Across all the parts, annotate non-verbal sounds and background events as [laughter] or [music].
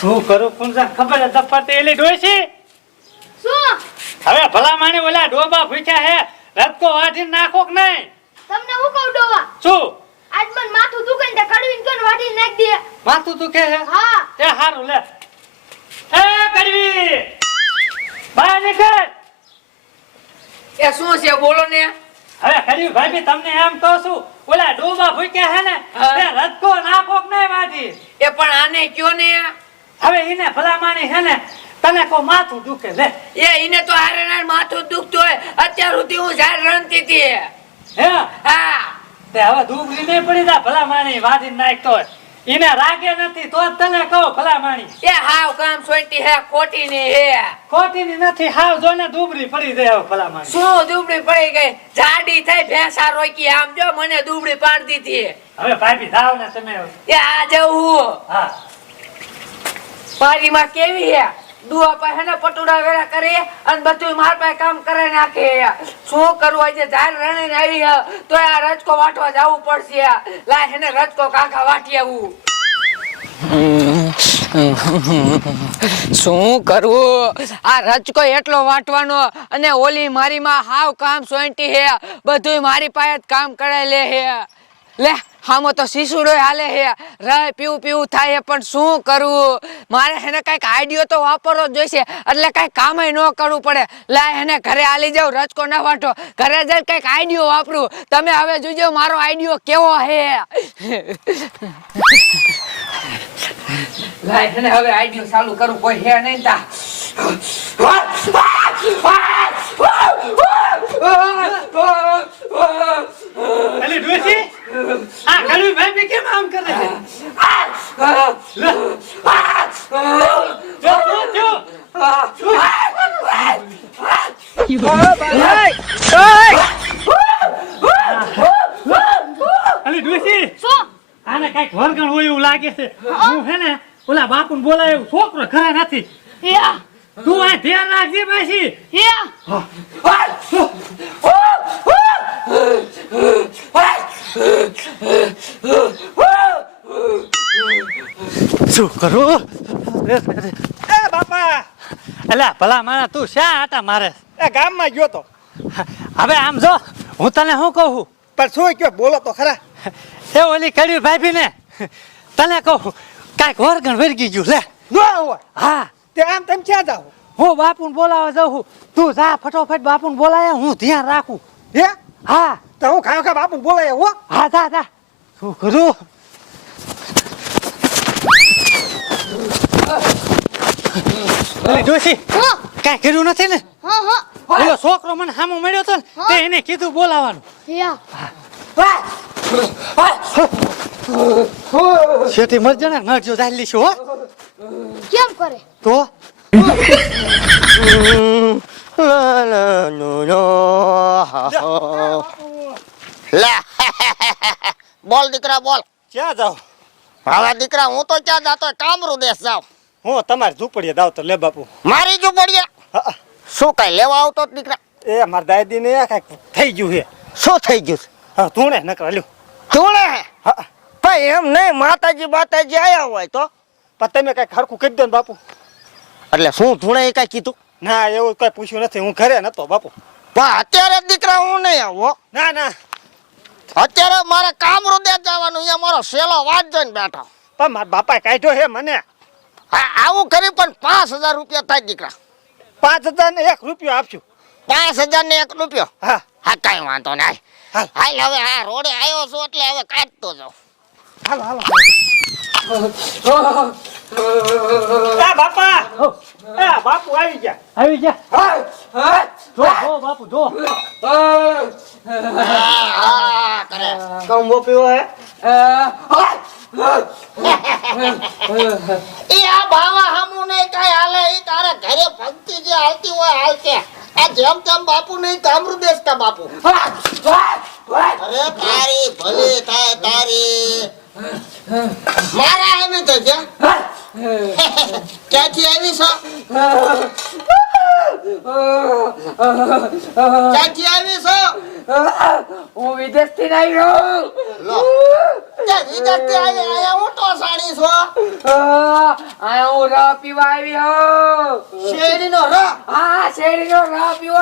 શું કરું પુંજા ખબર જ તે એલી છે? શું? હવે ભલા માણે ઓલા ડોબા ભૂખ્યા હે. રતકો વાઢી નાખો કે નહીં. તમને હું કહું ડોવા શું? આજ મન માથું દુખે ને કડવીન કન વાઢી નાખ દે. માથું દુખે કે હે? હા. તે હારું લે. એ કડવી! બહાર નીકળ! એ શું છે? બોલો ને. હવે કડવી ભાભી તમને એમ કહું છું ઓલા ડોબા ભૂખ્યા હે ને હા. તે રતકો નાખો કે નહીં વાઢી. એ પણ આને કયો ને? હવે એને ભલા હે ને તને કો માથું દુખે? લે. એ એને તો હારે માથું દુખતું હોય. અત્યાર સુધી હું ઝાડ રણતી હતી. હે? હા. તે હવે દુબળી નહીં પડી જા ભલા માણી નાખતો હોય એને રાગે નથી તો તને કહો ભલા માણી એ હાવ કામ સોટી હે ખોટી ની હે. ખોટીની નથી હાવ જોને દુબળી પડી જાય હવે ભલા માણી શું દુબળી પડી ગઈ? જાડી થઈ ભેંસા રોકી. આમ જો મને દુબળી પાડી દીધી. હવે ભાભી જાવ ને તમે. એ આ જવું હા. મારી માં કેવી હે? દુઆ પાસે ને પટુડા વેરા કરી અને બધું માર પાસે કામ કરે નાખે શું કરવું આજે ધાર રણે આવી તો આ રજકો વાટવા જવું પડશે લાય હેને રજકો કાકા વાટી આવું. [laughs] શું કરવું આ રચકો એટલો વાટવાનો અને ઓલી મારી માં હાવ કામ સોંટી હે. બધું મારી પાસે જ કામ કરાય લે હે. લે. હામો તો શિશુડો હાલે હે. રહે પીવું પીવું થાય પણ શું કરવું મારે એને કંઈક આઈડિયો તો વાપરવો જ જોઈશે. એટલે કઈ કામય ન કરવું પડે. લાય એને ઘરે આલી જાવ રચકો ના વાટો ઘરે જઈને કંઈક આઈડિયો વાપરું. તમે હવે જોજો, મારો આઈડિયો કેવો હે. લાય એને હવે આઈડિયો ચાલુ કરું, કોઈ હે નહીં તા. અલી ડોશી આ કડવી ભાભી કેમ આમ કરે છે. જો જો જો અલી ડોશી શું? આને કંઈક વરગણ હોય એવું લાગે છે. હું. હે ને ઓલા બાપુને બોલાય એવું છોકરો ઘરે નથી. યા. તું આ ધ્યાન રાખજે પાછી. યા. શું કરું? એ બાપા! અલ્યા ભલા મારા તું શા આટા મારે? એ ગામમાં ગયો તો. હવે આમ જો હું તને શું કહું? પણ શું કયો? બોલો તો ખરા. એ ઓલી કડી ભાભી ને તને કહું કાંઈક વર્ગણ વર્ગી ગયું લે. ન હોય હા. તે આમ તમે ક્યાં જાઓ હું બાપુને બોલાવવા જાઉં તું જા ફટોફટ બાપુને બોલાય હું ધ્યાન રાખું. હે? હા. તો હું ખા બાપુ બોલાય હો હા જા જા શું કરું ઓલી ડોશી કાંઈ કર્યું નથી ને હા હા ઓલો છોકરો મને સામો મળ્યો તો ને તે એને કીધું બોલાવાનું શેઠી મરજો ને મરજો ચાલી છું હો કેમ કરે તો લે [laughs] બોલ દીકરા બોલ. ક્યાં જાવ? હવે દીકરા હું તો ક્યાં જાતો? કામરૂ દેશ જાવ. હું તમારી ઝૂંપડીએ જાવ તો લે બાપુ. મારી જો પડીએ શું કઈ લેવા આવતો દીકરા? એ મારા દાદી ને કાંઈક થઈ ગયું છે. શું થઈ ગયું? હા ધૂણે નકર લ્યો. હે હા. ભાઈ એમ નહીં માતાજી માતાજી આયા હોય તો? પણ તમે કાંઈક ખરખું કહી દો ને બાપુ. એટલે શું ધૂણે કઈ કાંઈ કીધું? ના એવું કઈ પૂછ્યું નથી. હું ઘરે નતો બાપુ. પણ અત્યારે દીકરા હું નહીં આવો. ના ના. અત્યારે મારે કામ દેશ જવાનું અહીંયા મારો સેલો વાત જોઈને બેઠો. પણ મારા બાપા કાઢ્યો હે મને. હા આવું કરી પણ પાંચ હજાર રૂપિયા થાય દીકરા. પાંચ હજાર ને એક રૂપિયો આપશું પાંચ હજાર ને એક રૂપિયો? હા. હા કઈ વાંધો નહીં. હાલ. હવે આ રોડે આવ્યો છું એટલે હવે કાઢતો જાઉં. હાલો હાલો. બાપા. બાપુ આવી ગયા. આવી જા જો જો બાપુ જો. કરે કમ પીવો હે એ આ બાવા હામુ નહીં કાંઈ હાલે એ તારા ઘરે ભક્તિ જે હાલતી હોય હાલતે આ જેમ તેમ બાપુ નહીં તામરું દેશ કા બાપુ? અરે તારી ભલે થાય તારી. મારા આવી તો છે ક્યાંથી આવી છો ક્યાંથી આવી છો? હું વિદેશથી આવ્યો લો. ક્યાં વિદેશથી આવી હું તો સાણી છો આ હું રહ પીવા આવ્યો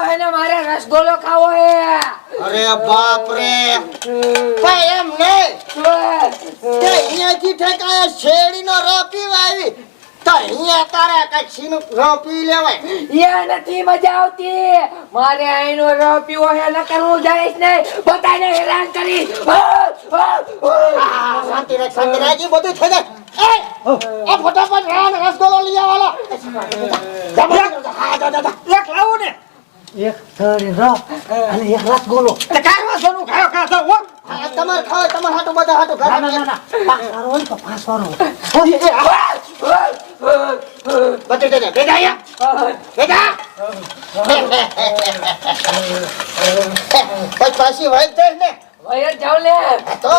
હે ને મારે રસગોલો ખાવો હે. અરે બાપ રે ભાઈ એમ નહીં. કે અહીંયાથી ઠેકાયા શેરડીનો રસ પીવા આવી. અહીંયા તારે કઈ છીનું રસ પી લેવાય? યા નથી મજા આવતી. મારે અહીંનો રહ પીવો હે ન કરવું જઈશ નહીં. બધાને હેરાન કરી. શાંતિ રાખ શાંતિ રાખ. બધું થઈ જાય. એ એ ફટાફટ રાન રસગોલો લઈ આવવાનો હા જા જા જા. એક લાવો ને. એક થરી રસ અને એક રસગોલો. એટલે કાંઈ ખાયો ખા હો. તમારે ખાવ તમારે હાટું બધા હાટું ના ના ના પાંચ વાળો હોય તો પાંચ વાળો બધું તો ભેગા અહીંયા ભેગા કોઈ પાછી વાઈટ થઈ ને વયસ જાવ લે તો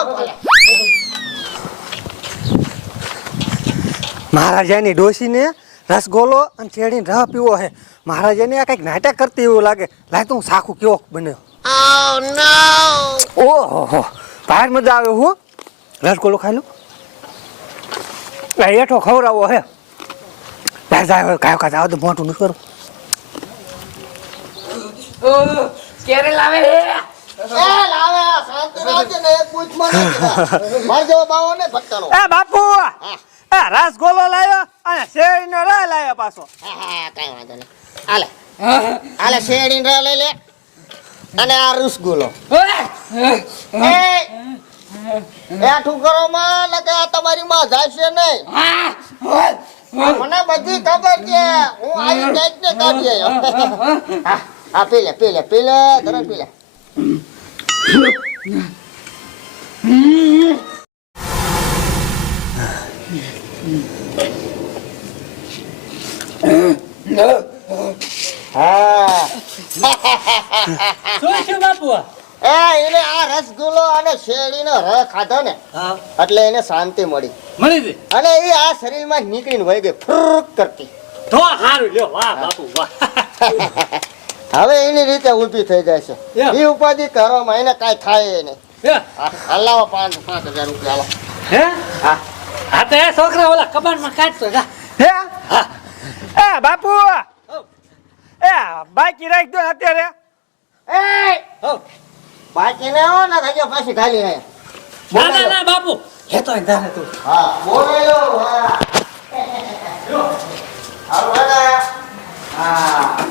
મહારાજાની ડોશીને રસગોલો અને ચેડીને રહ પીવો હે. મહારાજાને આ કંઈક નાટક કરતી એવું લાગે. લાગે તો હું સાખું કેવો બન્યો. ઓહો બહાર મજા આવે હું. રસગોલો ખાઈ લઉં એઠો ખવડાવો હે. બહાર જાય કાયો કાતા આવો તો મોટું ન કરું. ક્યારે લાવે હે? એ લાવે શાંતિ રાખજે ને એક પૂછમાં નથી માર જેવો બાવો ને ભટકાનો એ બાપુ! એ રસગોલો લાવ્યો અને શેરડીનો રહ લાવ્યો પાછો. હા હા કઈ વાંધો નહીં. હાલે. હાલે શેરડીને રસ લઈ લે. અને આ રસગુલ્લો એ એઠું કરો માં લગે તમારી માં જાશે નહીં. મને બધી ખબર છે. હું આવી કંઈક ને કાઢી આવ્યો હા પી લે પી લે પી લે તરત પી લે હા શું છે બાપુ એ એને આ રસગુલ્લો અને ખાધો ને? એટલે એને શાંતિ મળી. મળી ગઈ? અને એ આ શરીરમાં નીકળીને વહી ગઈ ફ્રુક કરતી. તો સારું લ્યો વાહ બાપુ વાહ. [laughs] હવે એની રીતે ઊભી થઈ જાય છે. એ ઉપાધિ કરવામાં એને કાંઈ થાય નહીં. હલાવો પાંચ પાંચ હજાર રૂપિયા હાલો. હે? હા. તો એ છોકરા ઓલા કબાટમાં કાઢતો હે? એ બાપુ! એ બાકી રાખ દો અત્યારે. એ! બાકી ને હો ને થજો પાછી ખાલી હે ના ના ના બાપુ. હે તો ધારે તું. હા બોલેલો હા હાલો. હા.